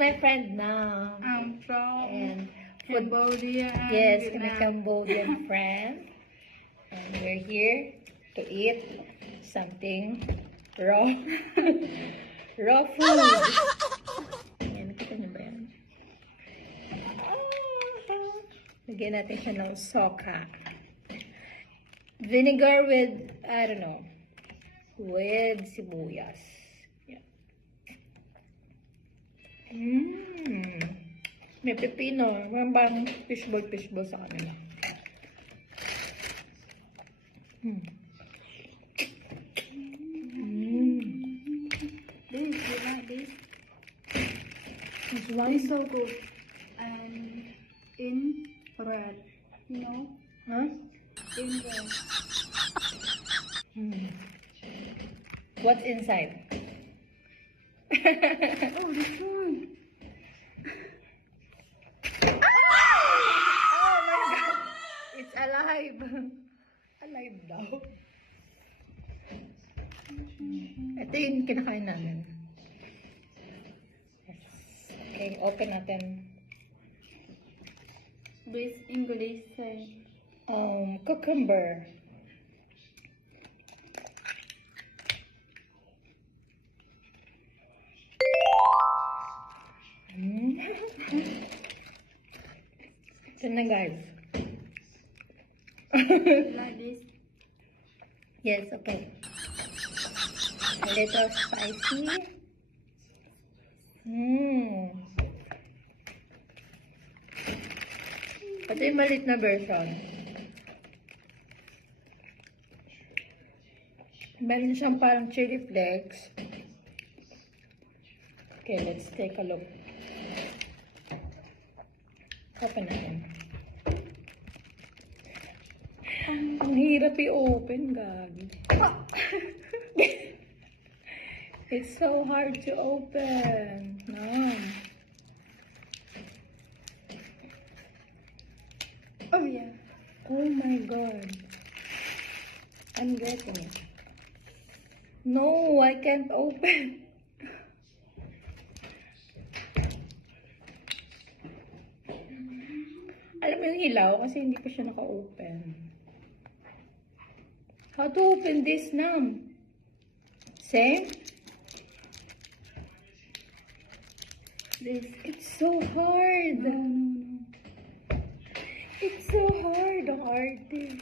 my friend now. I'm from And Cambodia and yes, Vietnam. my Cambodian friend. And we're here to eat something raw. Raw food. Ayan, nakita niyo ba yan? Lagyan natin siya ng soka. Vinegar with, I don't know, with sibuyas. Yeah. May pepino. Parang fishball sa kanila. This, you like this? This It's one? so good. And in bread, you know? Huh? In bread. What's inside? Oh, this one. Oh my God! It's alive! Alive daw. Ito yung kinakain namin. Yes. Okay, open natin. This English say. Cucumber. Ito na guys. Like this. Yes, okay. A little spicy. Ito yung maliit na version. Meron siyang parang chili flakes. Okay, let's take a look. Open natin. Ang hirap i-open, gagi. It's so hard to open. No. Oh yeah. Oh my God. I'm getting it. No, I can't open. Alam mo yung hilaw kasi hindi pa siya naka-open. How to open this now? Same? It's so hard. It's so hard, ang arte.